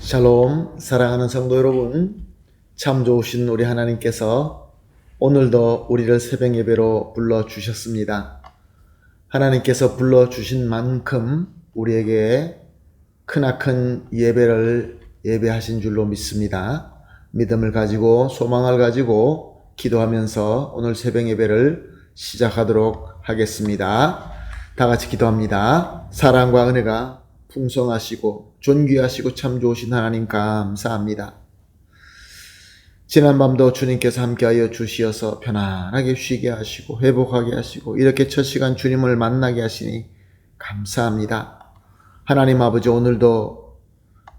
샬롬, 사랑하는 성도 여러분, 참 좋으신 우리 하나님께서 오늘도 우리를 새벽 예배로 불러주셨습니다. 하나님께서 불러주신 만큼 우리에게 크나큰 예배를 예배하신 줄로 믿습니다. 믿음을 가지고 소망을 가지고 기도하면서 오늘 새벽 예배를 시작하도록 하겠습니다. 다 같이 기도합니다. 사랑과 은혜가 풍성하시고 존귀하시고 참 좋으신 하나님 감사합니다. 지난 밤도 주님께서 함께하여 주시어서 편안하게 쉬게 하시고 회복하게 하시고 이렇게 첫 시간 주님을 만나게 하시니 감사합니다. 하나님 아버지, 오늘도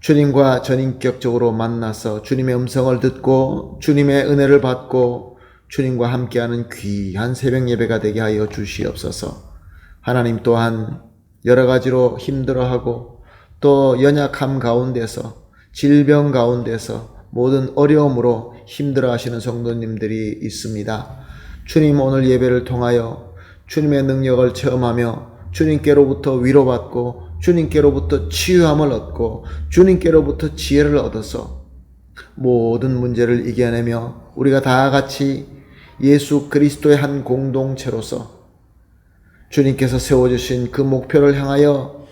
주님과 전인격적으로 만나서 주님의 음성을 듣고 주님의 은혜를 받고 주님과 함께하는 귀한 새벽 예배가 되게 하여 주시옵소서. 하나님 또한 여러 가지로 힘들어하고 또 연약함 가운데서 질병 가운데서 모든 어려움으로 힘들어하시는 성도님들이 있습니다. 주님, 오늘 예배를 통하여 주님의 능력을 체험하며 주님께로부터 위로받고 주님께로부터 치유함을 얻고 주님께로부터 지혜를 얻어서 모든 문제를 이겨내며 우리가 다 같이 예수 그리스도의 한 공동체로서 주님께서 세워주신 그 목표를 향하여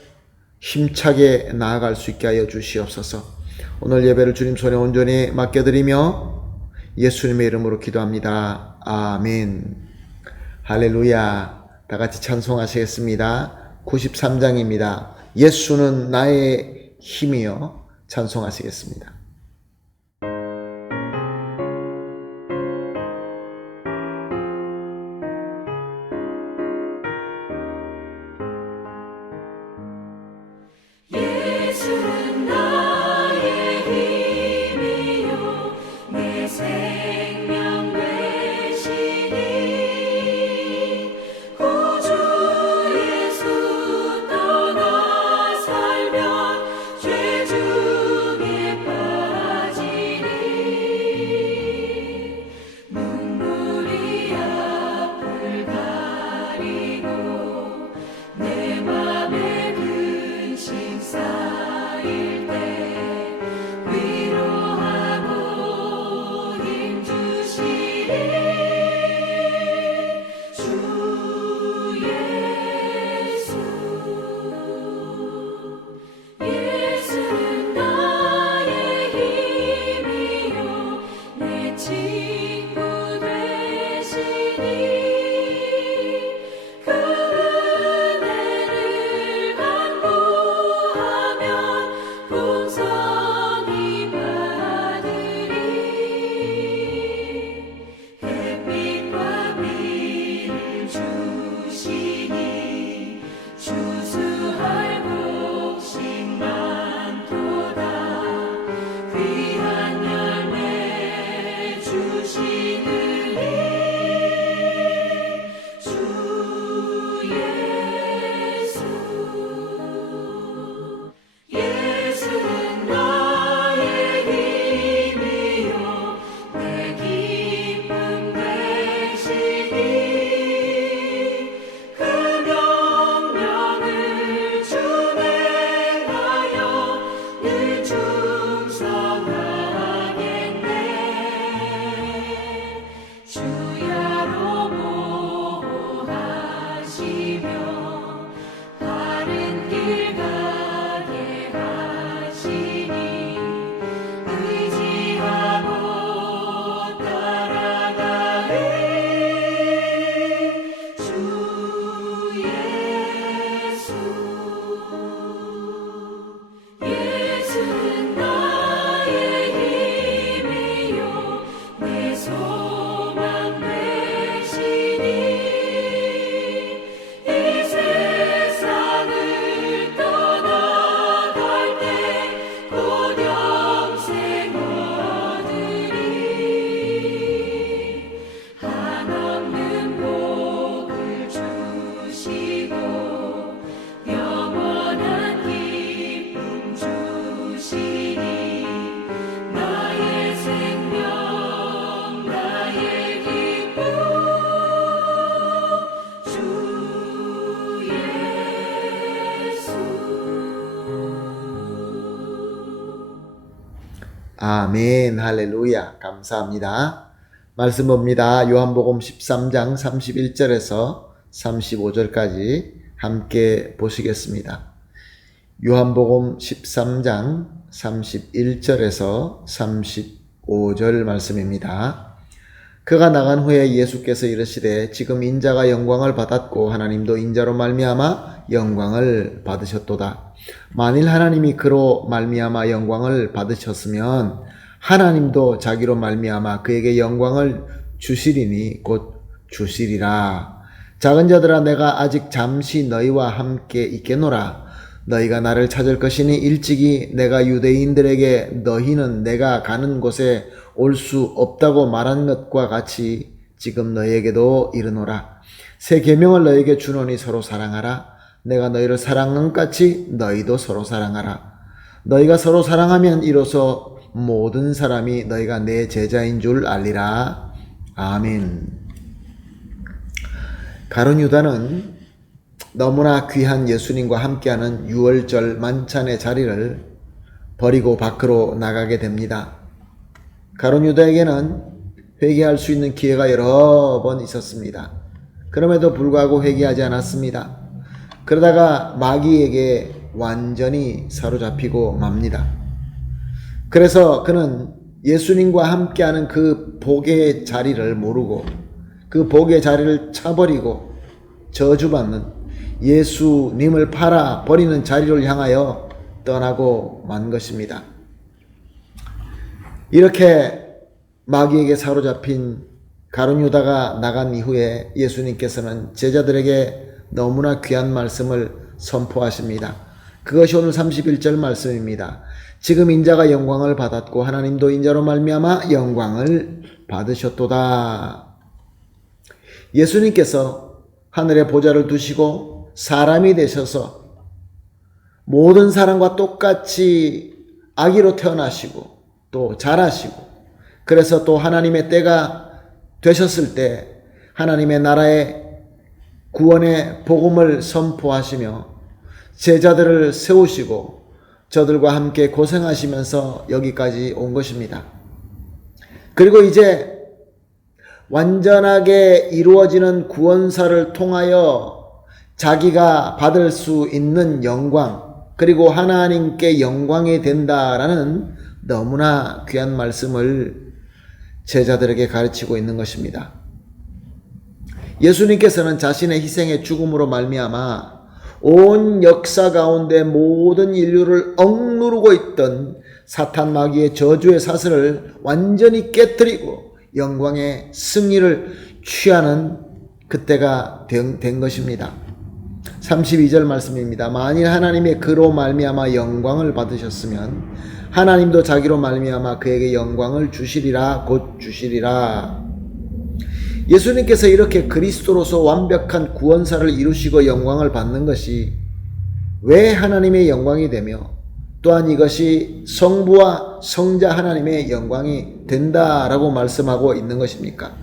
힘차게 나아갈 수 있게 하여 주시옵소서. 오늘 예배를 주님 손에 온전히 맡겨드리며 예수님의 이름으로 기도합니다. 아멘. 할렐루야. 다 같이 찬송하시겠습니다. 93장입니다. 예수는 나의 힘이여. 찬송하시겠습니다. 예수는 나의 힘이요 내 생명 되시니 구주 예수 떠나 살면 죄 중에 빠지리 아멘. 할렐루야. 감사합니다. 말씀 봅니다. 요한복음 13장 31절에서 35절까지 함께 보시겠습니다. 요한복음 13장 31절에서 35절 말씀입니다. 그가 나간 후에 예수께서 이르시되 지금 인자가 영광을 받았고 하나님도 인자로 말미암아 영광을 받으셨도다. 만일 하나님이 그로 말미암아 영광을 받으셨으면 하나님도 자기로 말미암아 그에게 영광을 주시리니 곧 주시리라. 작은 자들아 내가 아직 잠시 너희와 함께 있겠노라. 너희가 나를 찾을 것이니 일찍이 내가 유대인들에게 너희는 내가 가는 곳에 올 수 없다고 말한 것과 같이 지금 너희에게도 이르노라. 새 계명을 너희에게 주노니 서로 사랑하라. 내가 너희를 사랑한 것 같이 너희도 서로 사랑하라. 너희가 서로 사랑하면 이로써 모든 사람이 너희가 내 제자인 줄 알리라. 아멘. 가룟 유다는 너무나 귀한 예수님과 함께하는 유월절 만찬의 자리를 버리고 밖으로 나가게 됩니다. 가룟 유다에게는 회개할 수 있는 기회가 여러 번 있었습니다. 그럼에도 불구하고 회개하지 않았습니다. 그러다가 마귀에게 완전히 사로잡히고 맙니다. 그래서 그는 예수님과 함께하는 그 복의 자리를 모르고 그 복의 자리를 차버리고 저주받는 예수님을 팔아 버리는 자리를 향하여 떠나고 만 것입니다. 이렇게 마귀에게 사로잡힌 가룟 유다가 나간 이후에 예수님께서는 제자들에게 너무나 귀한 말씀을 선포하십니다. 그것이 오늘 31절 말씀입니다. 지금 인자가 영광을 받았고 하나님도 인자로 말미암아 영광을 받으셨도다. 예수님께서 하늘에 보좌를 두시고 사람이 되셔서 모든 사람과 똑같이 아기로 태어나시고 또 자라시고 그래서 또 하나님의 때가 되셨을 때 하나님의 나라의 구원의 복음을 선포하시며 제자들을 세우시고 저들과 함께 고생하시면서 여기까지 온 것입니다. 그리고 이제 완전하게 이루어지는 구원사를 통하여 자기가 받을 수 있는 영광 그리고 하나님께 영광이 된다라는 너무나 귀한 말씀을 제자들에게 가르치고 있는 것입니다. 예수님께서는 자신의 희생의 죽음으로 말미암아 온 역사 가운데 모든 인류를 억누르고 있던 사탄 마귀의 저주의 사슬을 완전히 깨뜨리고 영광의 승리를 취하는 그때가 된 것입니다. 32절 말씀입니다. 만일 하나님의 그로 말미암아 영광을 받으셨으면 하나님도 자기로 말미암아 그에게 영광을 주시리라 곧 주시리라. 예수님께서 이렇게 그리스도로서 완벽한 구원사를 이루시고 영광을 받는 것이 왜 하나님의 영광이 되며 또한 이것이 성부와 성자 하나님의 영광이 된다라고 말씀하고 있는 것입니까?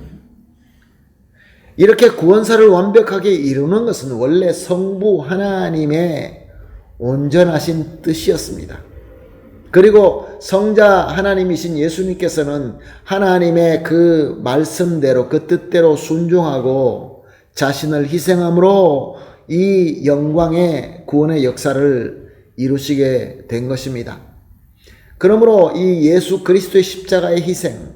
이렇게 구원사를 완벽하게 이루는 것은 원래 성부 하나님의 온전하신 뜻이었습니다. 그리고 성자 하나님이신 예수님께서는 하나님의 그 말씀대로 그 뜻대로 순종하고 자신을 희생함으로 이 영광의 구원의 역사를 이루시게 된 것입니다. 그러므로 이 예수 그리스도의 십자가의 희생,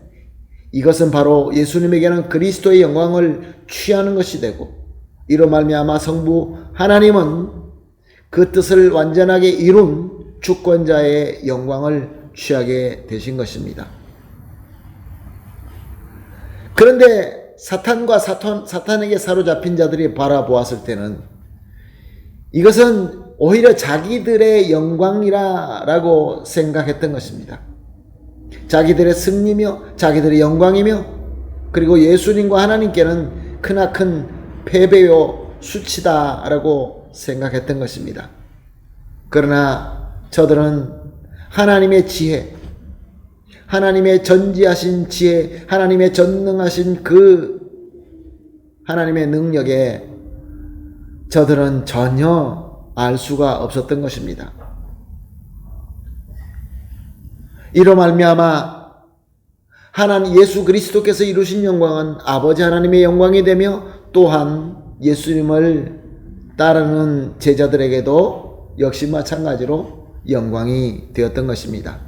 이것은 바로 예수님에게는 그리스도의 영광을 취하는 것이 되고 이로 말미암아 성부 하나님은 그 뜻을 완전하게 이룬 주권자의 영광을 취하게 되신 것입니다. 그런데 사탄에게 사로잡힌 자들이 바라보았을 때는 이것은 오히려 자기들의 영광이라고 생각했던 것입니다. 자기들의 승리며 자기들의 영광이며 그리고 예수님과 하나님께는 크나큰 패배요 수치다라고 생각했던 것입니다. 그러나 저들은 하나님의 지혜, 하나님의 전지하신 지혜, 하나님의 전능하신 그 하나님의 능력에 저들은 전혀 알 수가 없었던 것입니다. 이로 말미암아 하나님 예수 그리스도께서 이루신 영광은 아버지 하나님의 영광이 되며 또한 예수님을 따르는 제자들에게도 역시 마찬가지로 영광이 되었던 것입니다.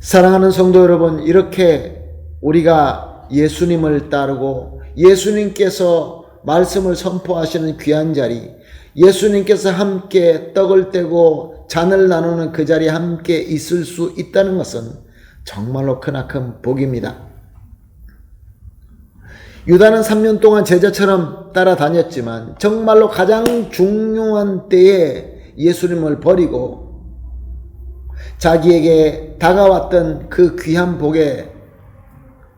사랑하는 성도 여러분, 이렇게 우리가 예수님을 따르고 예수님께서 말씀을 선포하시는 귀한 자리, 예수님께서 함께 떡을 떼고 잔을 나누는 그 자리에 함께 있을 수 있다는 것은 정말로 크나큰 복입니다. 유다는 3년 동안 제자처럼 따라다녔지만 정말로 가장 중요한 때에 예수님을 버리고 자기에게 다가왔던 그 귀한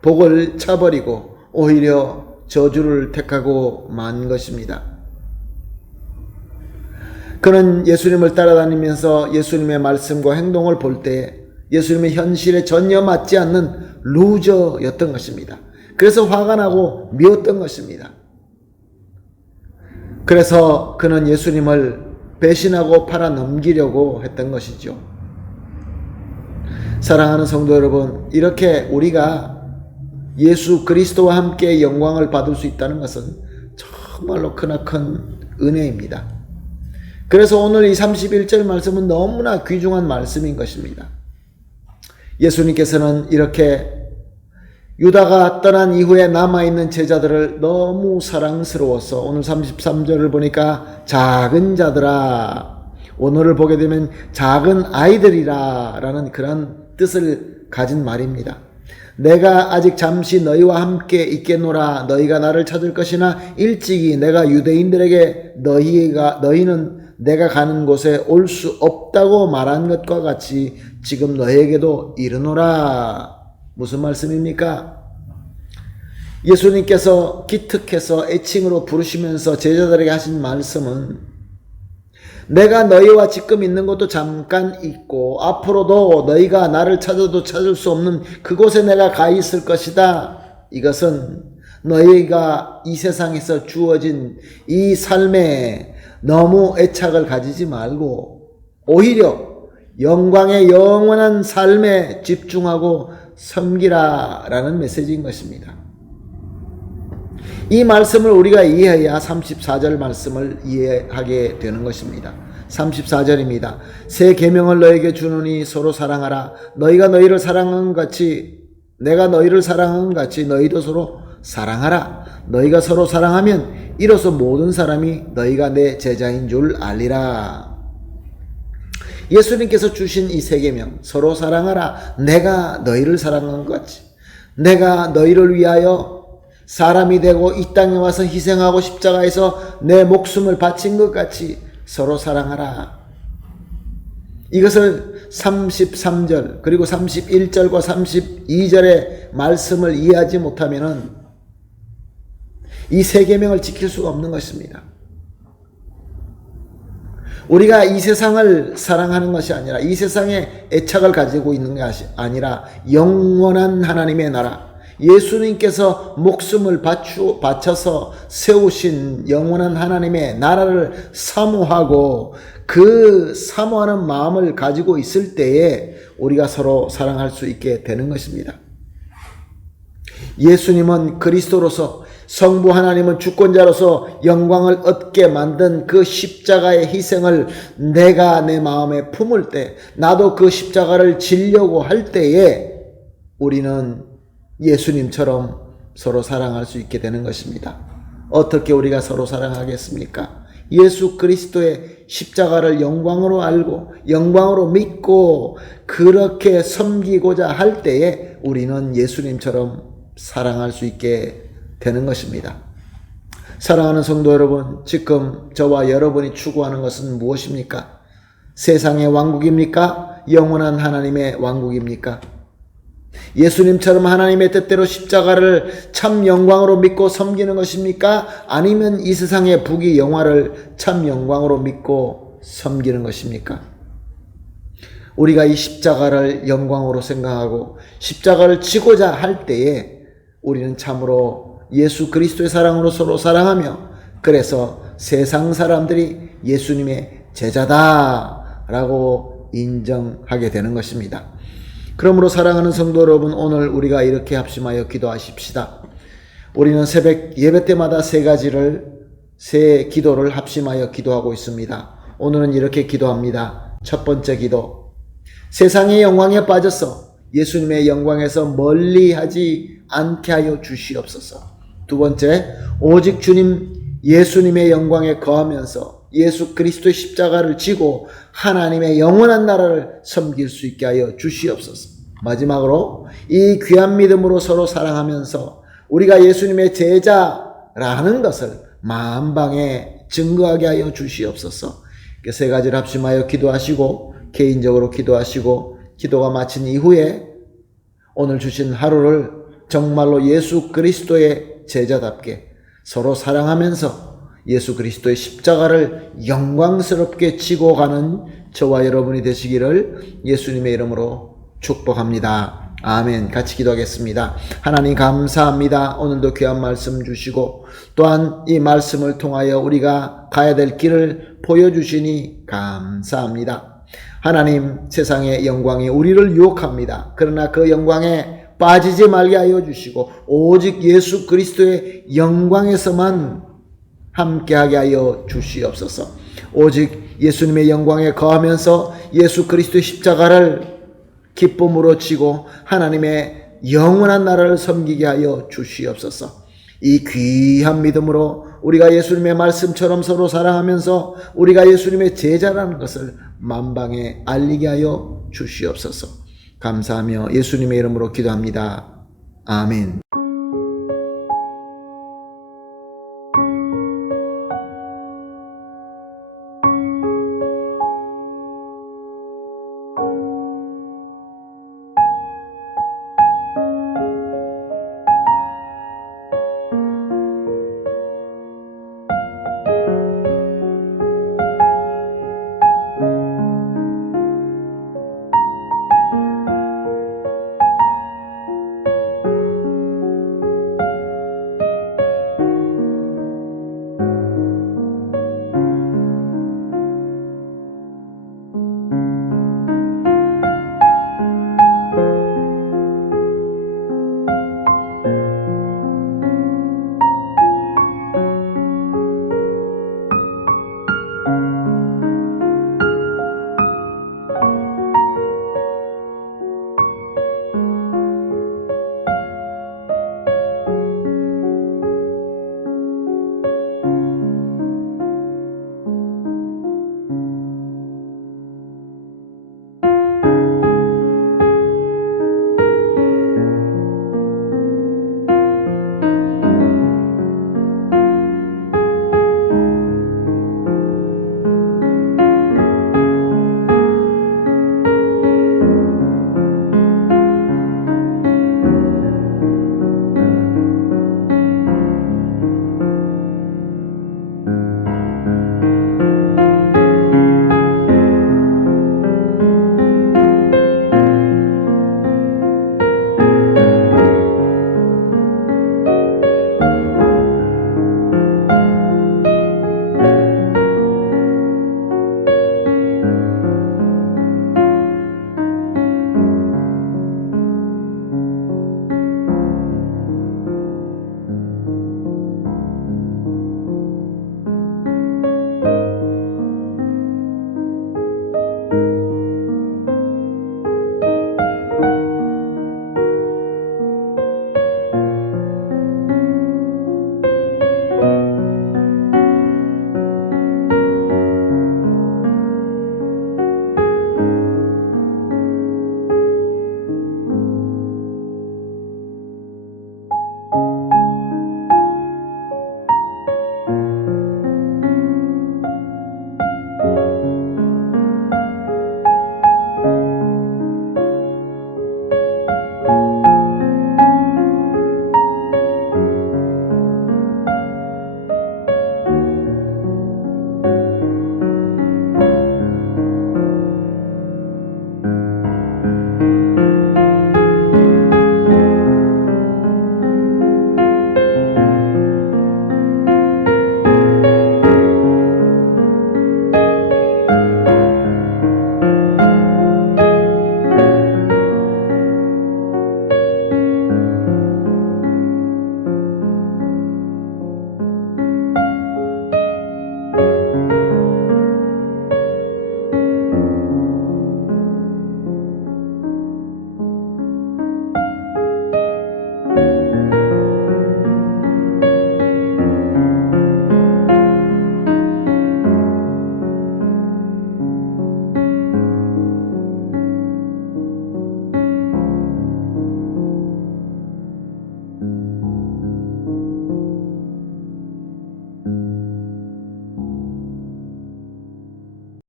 복을 차버리고 오히려 저주를 택하고 만 것입니다. 그는 예수님을 따라다니면서 예수님의 말씀과 행동을 볼 때 예수님의 현실에 전혀 맞지 않는 루저였던 것입니다. 그래서 화가 나고 미웠던 것입니다. 그래서 그는 예수님을 배신하고 팔아 넘기려고 했던 것이죠. 사랑하는 성도 여러분, 이렇게 우리가 예수 그리스도와 함께 영광을 받을 수 있다는 것은 정말로 크나큰 은혜입니다. 그래서 오늘 이 31절 말씀은 너무나 귀중한 말씀인 것입니다. 예수님께서는 이렇게 유다가 떠난 이후에 남아있는 제자들을 너무 사랑스러워서 오늘 33절을 보니까 작은 자들아, 오늘을 보게 되면 작은 아이들이라 라는 그런 뜻을 가진 말입니다. 내가 아직 잠시 너희와 함께 있겠노라. 너희가 나를 찾을 것이나 일찍이 내가 유대인들에게 너희는 내가 가는 곳에 올 수 없다고 말한 것과 같이 지금 너희에게도 이르노라. 무슨 말씀입니까? 예수님께서 기특해서 애칭으로 부르시면서 제자들에게 하신 말씀은 내가 너희와 지금 있는 곳도 잠깐 있고 앞으로도 너희가 나를 찾아도 찾을 수 없는 그곳에 내가 가 있을 것이다. 이것은 너희가 이 세상에서 주어진 이 삶에 너무 애착을 가지지 말고 오히려 영광의 영원한 삶에 집중하고 섬기라 라는 메시지인 것입니다. 이 말씀을 우리가 이해해야 34절 말씀을 이해하게 되는 것입니다. 34절입니다. 새 계명을 너에게 주노니 서로 사랑하라. 너희가 너희를 사랑한 같이 내가 너희를 사랑한 같이 너희도 서로 사랑하라. 너희가 서로 사랑하면 이로써 모든 사람이 너희가 내 제자인 줄 알리라. 예수님께서 주신 이 새 계명, 서로 사랑하라. 내가 너희를 사랑한 것 같이 내가 너희를 위하여 사람이 되고 이 땅에 와서 희생하고 십자가에서 내 목숨을 바친 것 같이 서로 사랑하라. 이것을 33절 그리고 31절과 32절의 말씀을 이해하지 못하면은 이 세 계명을 지킬 수가 없는 것입니다. 우리가 이 세상을 사랑하는 것이 아니라 이 세상에 애착을 가지고 있는 것이 아니라 영원한 하나님의 나라, 예수님께서 목숨을 바쳐서 세우신 영원한 하나님의 나라를 사모하고 그 사모하는 마음을 가지고 있을 때에 우리가 서로 사랑할 수 있게 되는 것입니다. 예수님은 그리스도로서, 성부 하나님은 주권자로서 영광을 얻게 만든 그 십자가의 희생을 내가 내 마음에 품을 때, 나도 그 십자가를 지려고 할 때에 우리는 예수님처럼 서로 사랑할 수 있게 되는 것입니다. 어떻게 우리가 서로 사랑하겠습니까? 예수 그리스도의 십자가를 영광으로 알고 영광으로 믿고 그렇게 섬기고자 할 때에 우리는 예수님처럼 사랑할 수 있게 되는 것입니다. 사랑하는 성도 여러분, 지금 저와 여러분이 추구하는 것은 무엇입니까? 세상의 왕국입니까? 영원한 하나님의 왕국입니까? 예수님처럼 하나님의 뜻대로 십자가를 참 영광으로 믿고 섬기는 것입니까? 아니면 이 세상의 부귀 영화를 참 영광으로 믿고 섬기는 것입니까? 우리가 이 십자가를 영광으로 생각하고 십자가를 지고자 할 때에 우리는 참으로 예수 그리스도의 사랑으로 서로 사랑하며, 그래서 세상 사람들이 예수님의 제자다라고 인정하게 되는 것입니다. 그러므로 사랑하는 성도 여러분, 오늘 우리가 이렇게 합심하여 기도하십시다. 우리는 새벽 예배 때마다 세 기도를 합심하여 기도하고 있습니다. 오늘은 이렇게 기도합니다. 첫 번째 기도, 세상의 영광에 빠져서 예수님의 영광에서 멀리하지 않게 하여 주시옵소서. 두 번째, 오직 예수님의 영광에 거하면서 예수 그리스도의 십자가를 지고 하나님의 영원한 나라를 섬길 수 있게 하여 주시옵소서. 마지막으로 이 귀한 믿음으로 서로 사랑하면서 우리가 예수님의 제자라는 것을 만방에 증거하게 하여 주시옵소서. 세 가지를 합심하여 기도하시고 개인적으로 기도하시고 기도가 마친 이후에 오늘 주신 하루를 정말로 예수 그리스도의 제자답게 서로 사랑하면서 예수 그리스도의 십자가를 영광스럽게 지고 가는 저와 여러분이 되시기를 예수님의 이름으로 축복합니다. 아멘. 같이 기도하겠습니다. 하나님 감사합니다. 오늘도 귀한 말씀 주시고 또한 이 말씀을 통하여 우리가 가야 될 길을 보여주시니 감사합니다. 하나님, 세상의 영광이 우리를 유혹합니다. 그러나 그 영광에 빠지지 말게 하여 주시고 오직 예수 그리스도의 영광에서만 함께하게 하여 주시옵소서. 오직 예수님의 영광에 거하면서 예수 그리스도의 십자가를 기쁨으로 지고 하나님의 영원한 나라를 섬기게 하여 주시옵소서. 이 귀한 믿음으로 우리가 예수님의 말씀처럼 서로 사랑하면서 우리가 예수님의 제자라는 것을 만방에 알리게 하여 주시옵소서. 감사하며 예수님의 이름으로 기도합니다. 아멘.